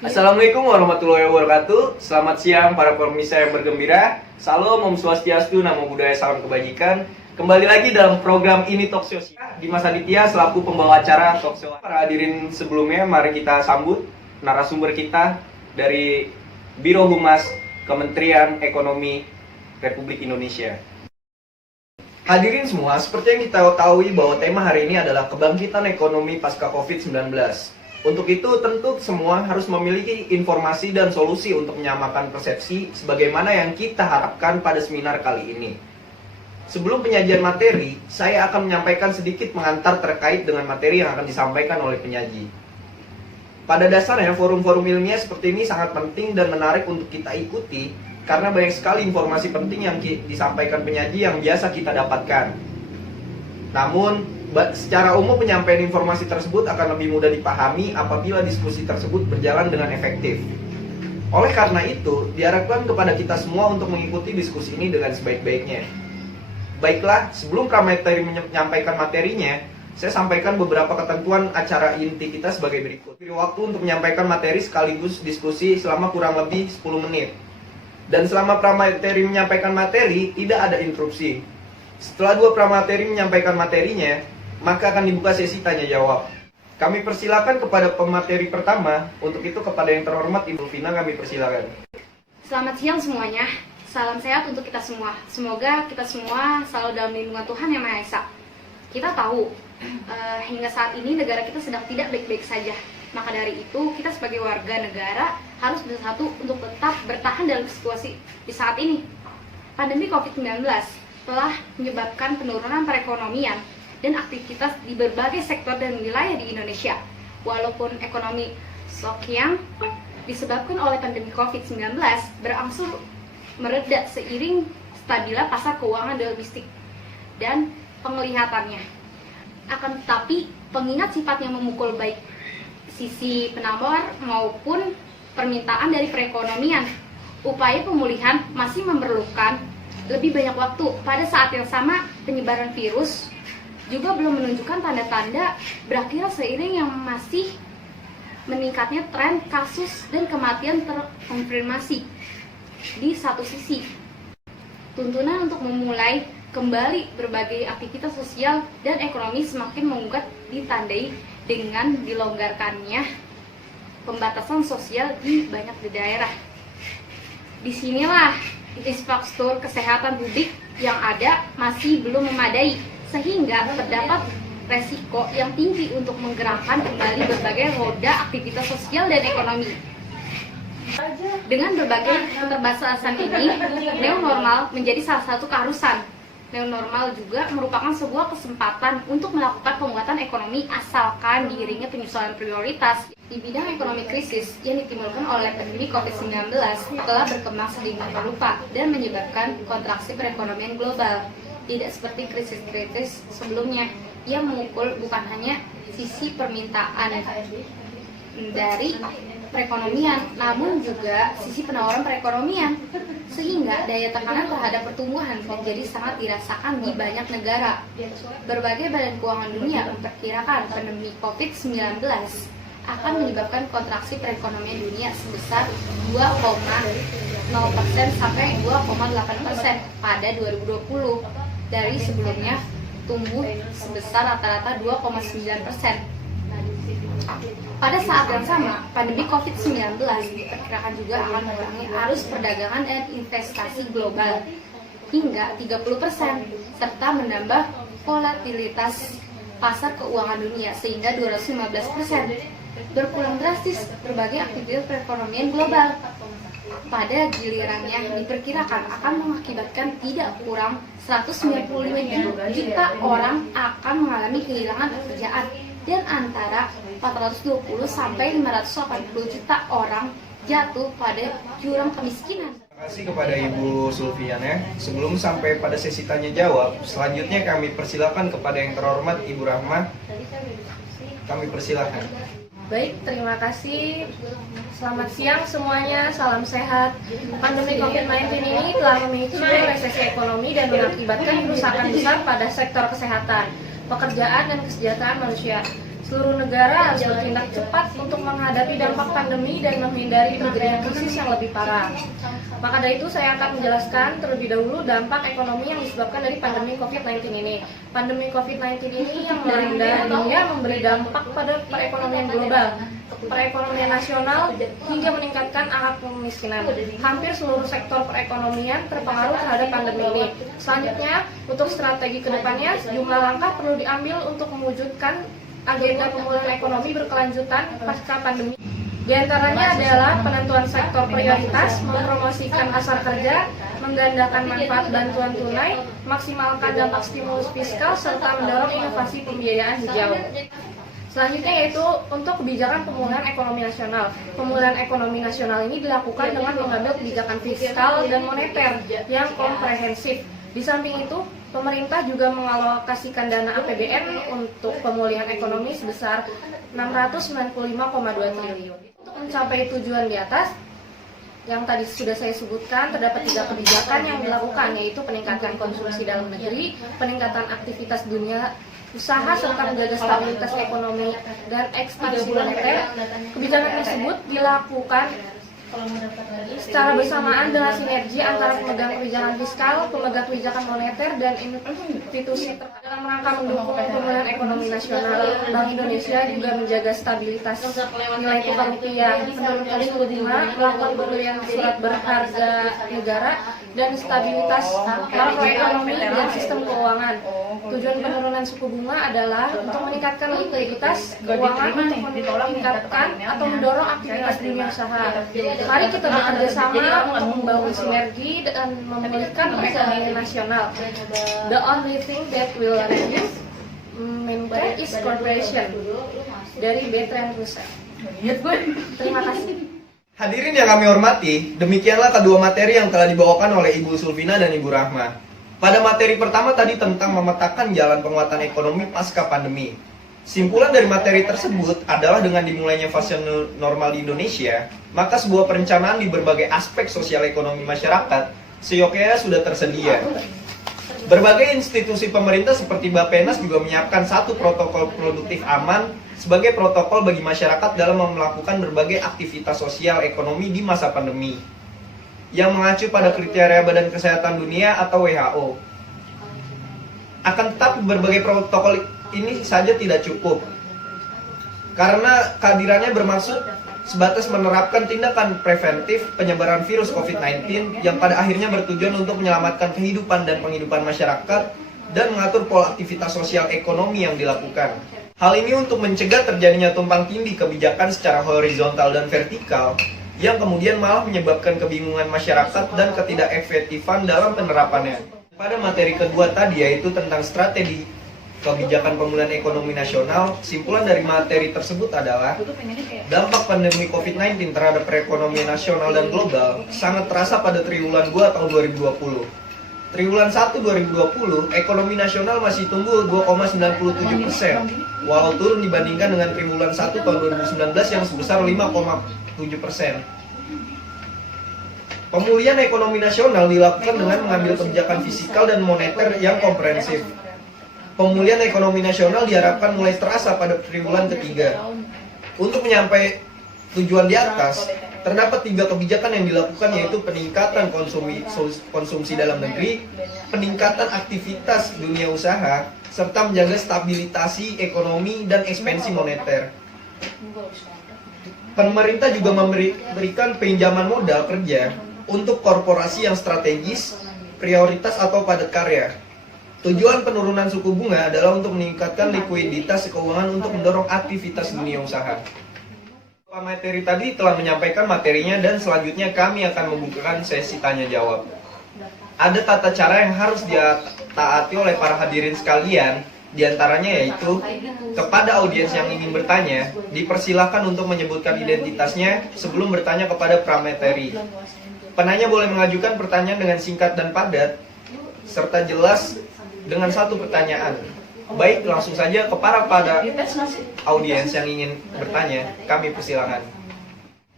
Assalamualaikum warahmatullahi wabarakatuh. Selamat siang para pemirsa yang bergembira. Salam, Om Swastiastu, Namo Buddhaya, salam kebajikan. Kembali lagi dalam program ini Talk Show Dimas Aditya selaku pembawa acara Talk Show. Para hadirin sebelumnya, mari kita sambut narasumber kita dari Biro Humas Kementerian Ekonomi Republik Indonesia. Hadirin semua, seperti yang kita ketahui bahwa tema hari ini adalah kebangkitan ekonomi pasca COVID-19. Untuk itu tentu semua harus memiliki informasi dan solusi untuk menyamakan persepsi sebagaimana yang kita harapkan pada seminar kali ini. Sebelum penyajian materi, saya akan menyampaikan sedikit pengantar terkait dengan materi yang akan disampaikan oleh penyaji. Pada dasarnya forum-forum ilmiah seperti ini sangat penting dan menarik untuk kita ikuti karena banyak sekali informasi penting yang disampaikan penyaji yang biasa kita dapatkan. Namun, secara umum penyampaian informasi tersebut akan lebih mudah dipahami apabila diskusi tersebut berjalan dengan efektif. Oleh karena itu, diharapkan kepada kita semua untuk mengikuti diskusi ini dengan sebaik-baiknya. Baiklah, sebelum pramateri menyampaikan materinya, saya sampaikan beberapa ketentuan acara inti kita sebagai berikut. Beri waktu untuk menyampaikan materi sekaligus diskusi selama kurang lebih 10 menit. Dan selama pramateri menyampaikan materi, tidak ada interupsi. Setelah dua pramateri menyampaikan materinya, maka akan dibuka sesi tanya jawab. Kami persilakan kepada pemateri pertama. Untuk itu kepada yang terhormat Ibu Vina kami persilakan. Selamat siang semuanya. Salam sehat untuk kita semua. Semoga kita semua selalu dalam lindungan Tuhan Yang Maha Esa. Kita tahu hingga saat ini negara kita sedang tidak baik-baik saja. Maka dari itu kita sebagai warga negara harus bersatu untuk tetap bertahan dalam situasi di saat ini. Pandemi COVID-19 telah menyebabkan penurunan perekonomian dan aktivitas di berbagai sektor dan wilayah di Indonesia. Walaupun ekonomi shock yang disebabkan oleh pandemi COVID-19 berangsur mereda seiring stabila pasar keuangan domestik dan penglihatannya. Akan tetapi, pengingat sifat yang memukul baik sisi penawar maupun permintaan dari perekonomian, upaya pemulihan masih memerlukan lebih banyak waktu. Pada saat yang sama, penyebaran virus juga belum menunjukkan tanda-tanda berakhir seiring yang masih meningkatnya tren kasus dan kematian terkonfirmasi. Di satu sisi, tuntunan untuk memulai kembali berbagai aktivitas sosial dan ekonomi semakin menguat ditandai dengan dilonggarkannya pembatasan sosial di banyak daerah. Disinilah infrastruktur kesehatan publik yang ada masih belum memadai, sehingga terdapat resiko yang tinggi untuk menggerakkan kembali berbagai roda aktivitas sosial dan ekonomi. Dengan berbagai keterbatasan ini, new normal menjadi salah satu keharusan. New normal juga merupakan sebuah kesempatan untuk melakukan penguatan ekonomi asalkan diiringi penyesuaian prioritas. Di bidang ekonomi krisis yang ditimbulkan oleh pandemi COVID-19 telah berkembang sedemikian rupa dan menyebabkan kontraksi perekonomian global. Tidak seperti krisis-krisis sebelumnya yang memukul bukan hanya sisi permintaan dari perekonomian, namun juga sisi penawaran perekonomian, sehingga daya tekanan terhadap pertumbuhan menjadi sangat dirasakan di banyak negara. Berbagai badan keuangan dunia memperkirakan pandemi COVID-19 akan menyebabkan kontraksi perekonomian dunia sebesar 2,0% sampai 2,8% pada 2020. Dari sebelumnya tumbuh sebesar rata-rata 2,9%. Pada saat yang sama, pandemi COVID-19 diperkirakan juga akan mengurangi arus perdagangan dan investasi global hingga 30%, serta menambah volatilitas pasar keuangan dunia sehingga 215%. Berkurang drastis berbagai aktivitas perekonomian global. Pada gilirannya diperkirakan akan mengakibatkan tidak kurang 195 juta orang akan mengalami kehilangan pekerjaan dan antara 420 sampai 580 juta orang jatuh pada jurang kemiskinan. Terima kasih kepada Ibu Sulfiana. Sebelum sampai pada sesi tanya jawab, selanjutnya kami persilakan kepada yang terhormat Ibu Rahma. Kami persilakan. Baik, terima kasih. Selamat siang semuanya, salam sehat. Pandemi COVID-19 ini telah memicu resesi ekonomi dan mengakibatkan kerusakan besar pada sektor kesehatan, pekerjaan, dan kesejahteraan manusia. Seluruh negara harus bertindak cepat untuk menghadapi dampak pandemi dan menghindari terjadinya krisis yang lebih parah. Maka dari itu saya akan menjelaskan terlebih dahulu dampak ekonomi yang disebabkan dari pandemi COVID-19 ini. Pandemi COVID-19 ini yang melanda dunia memberi dampak pada perekonomian global, perekonomian nasional, hingga meningkatkan angka kemiskinan. Hampir seluruh sektor perekonomian terpengaruh terhadap pandemi ini. Selanjutnya, untuk strategi kedepannya, sejumlah langkah perlu diambil untuk mewujudkan agenda pemulihan ekonomi berkelanjutan pasca pandemi. Di antaranya adalah penentuan sektor prioritas, mempromosikan pasar kerja, menggandakan manfaat bantuan tunai, maksimalkan dampak stimulus fiskal, serta mendorong inovasi pembiayaan hijau. Selanjutnya yaitu untuk kebijakan pemulihan ekonomi nasional. Pemulihan ekonomi nasional ini dilakukan dengan mengambil kebijakan fiskal dan moneter yang komprehensif. Di samping itu, pemerintah juga mengalokasikan dana APBN untuk pemulihan ekonomi sebesar 695,2 triliun. Untuk mencapai tujuan di atas, yang tadi sudah saya sebutkan, terdapat 3 kebijakan yang dilakukan, yaitu peningkatan konsumsi dalam negeri, peningkatan aktivitas dunia usaha, serta menjaga stabilitas ekonomi dan ekspansi moneter. Kebijakan tersebut dilakukan secara bersamaan dengan sinergi antara pemegang kebijakan fiskal, pemegang kebijakan moneter, dan institusi terkait. Dalam rangka mendukung pemulihan ekonomi nasional, Bank Indonesia juga menjaga stabilitas nilai tukar rupiah, menurunkan suku bunga, melakukan pembelian surat berharga negara, dan stabilitas makroekonomi dan sistem keuangan. Tujuan penurunan suku bunga adalah untuk meningkatkan likuiditas keuangan, untuk meningkatkan atau mendorong aktivitas dunia usaha. Mari kita bekerja sama untuk membangun sinergi dan memulihkan perekonomian nasional. The only thing that will reduce mankind is corporation. Dari Bertrand Russell. Terima kasih. Hadirin yang kami hormati, demikianlah kedua materi yang telah dibawakan oleh Ibu Sulfina dan Ibu Rahma. Pada materi pertama tadi tentang memetakan jalan penguatan ekonomi pasca pandemi. Simpulan dari materi tersebut adalah dengan dimulainya fase normal di Indonesia, maka sebuah perencanaan di berbagai aspek sosial ekonomi masyarakat seyogyanya sudah tersedia. Berbagai institusi pemerintah seperti Bappenas juga menyiapkan satu protokol produktif aman sebagai protokol bagi masyarakat dalam melakukan berbagai aktivitas sosial ekonomi di masa pandemi, yang mengacu pada kriteria Badan Kesehatan Dunia atau WHO. Akan tetapi berbagai protokol ini saja tidak cukup, karena kehadirannya bermaksud sebatas menerapkan tindakan preventif penyebaran virus COVID-19 yang pada akhirnya bertujuan untuk menyelamatkan kehidupan dan penghidupan masyarakat dan mengatur pola aktivitas sosial ekonomi yang dilakukan. Hal ini untuk mencegah terjadinya tumpang tindih kebijakan secara horizontal dan vertikal yang kemudian malah menyebabkan kebingungan masyarakat dan ketidakefektifan dalam penerapannya. Pada materi kedua tadi, yaitu tentang strategi kebijakan pemulihan ekonomi nasional, simpulan dari materi tersebut adalah dampak pandemi COVID-19 terhadap perekonomian nasional dan global sangat terasa pada triwulan 2 tahun 2020. Triwulan 1 2020, ekonomi nasional masih tumbuh 2,97%, walau turun dibandingkan dengan triwulan 1 tahun 2019 yang sebesar 5,7%. Pemulihan ekonomi nasional dilakukan dengan mengambil kebijakan fiskal dan moneter yang komprehensif. Pemulihan ekonomi nasional diharapkan mulai terasa pada triwulan ketiga. Untuk menyampai tujuan di atas, terdapat 3 kebijakan yang dilakukan, yaitu peningkatan konsumsi dalam negeri, peningkatan aktivitas dunia usaha, serta menjaga stabilitasi ekonomi dan ekspansi moneter. Pemerintah juga memberikan pinjaman modal kerja untuk korporasi yang strategis, prioritas atau padat karya. Tujuan penurunan suku bunga adalah untuk meningkatkan likuiditas keuangan untuk mendorong aktivitas dunia usaha. Materi tadi telah menyampaikan materinya dan selanjutnya kami akan membukakan sesi tanya jawab. Ada tata cara yang harus ditaati oleh para hadirin sekalian, diantaranya yaitu kepada audiens yang ingin bertanya, dipersilahkan untuk menyebutkan identitasnya sebelum bertanya kepada pramateri. Penanya boleh mengajukan pertanyaan dengan singkat dan padat, serta jelas dengan satu pertanyaan. Baik, langsung saja kepada audiens yang ingin bertanya, kami persilakan.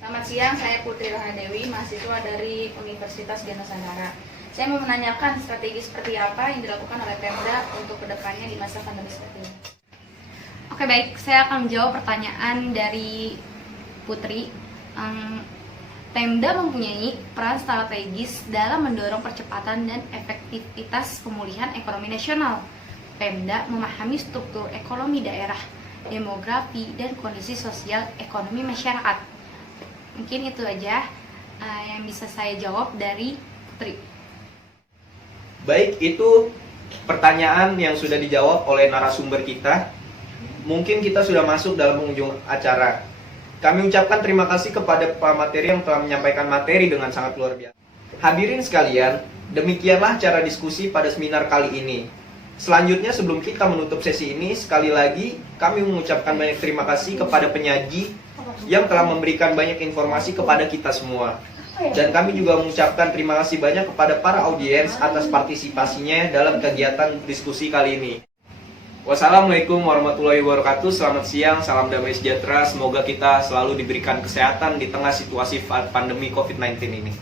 Selamat siang, saya Putri Rahadewi, mahasiswa dari Universitas Dianusantara. Saya mau menanyakan strategi seperti apa yang dilakukan oleh Pemda untuk kedepannya di masa pandemi seperti ini. Oke baik, saya akan menjawab pertanyaan dari Putri. Pemda mempunyai peran strategis dalam mendorong percepatan dan efektivitas pemulihan ekonomi nasional. Pemda memahami struktur ekonomi daerah, demografi, dan kondisi sosial ekonomi masyarakat. Mungkin itu aja yang bisa saya jawab dari Putri. Baik, itu pertanyaan yang sudah dijawab oleh narasumber kita. Mungkin kita sudah masuk dalam penghujung acara. Kami ucapkan terima kasih kepada Pak Materi yang telah menyampaikan materi dengan sangat luar biasa. Hadirin sekalian, demikianlah cara diskusi pada seminar kali ini. Selanjutnya, sebelum kita menutup sesi ini, sekali lagi kami mengucapkan banyak terima kasih kepada penyaji yang telah memberikan banyak informasi kepada kita semua. Dan kami juga mengucapkan terima kasih banyak kepada para audiens atas partisipasinya dalam kegiatan diskusi kali ini. Wassalamualaikum warahmatullahi wabarakatuh. Selamat siang, salam damai sejahtera. Semoga kita selalu diberikan kesehatan di tengah situasi pandemi COVID-19 ini.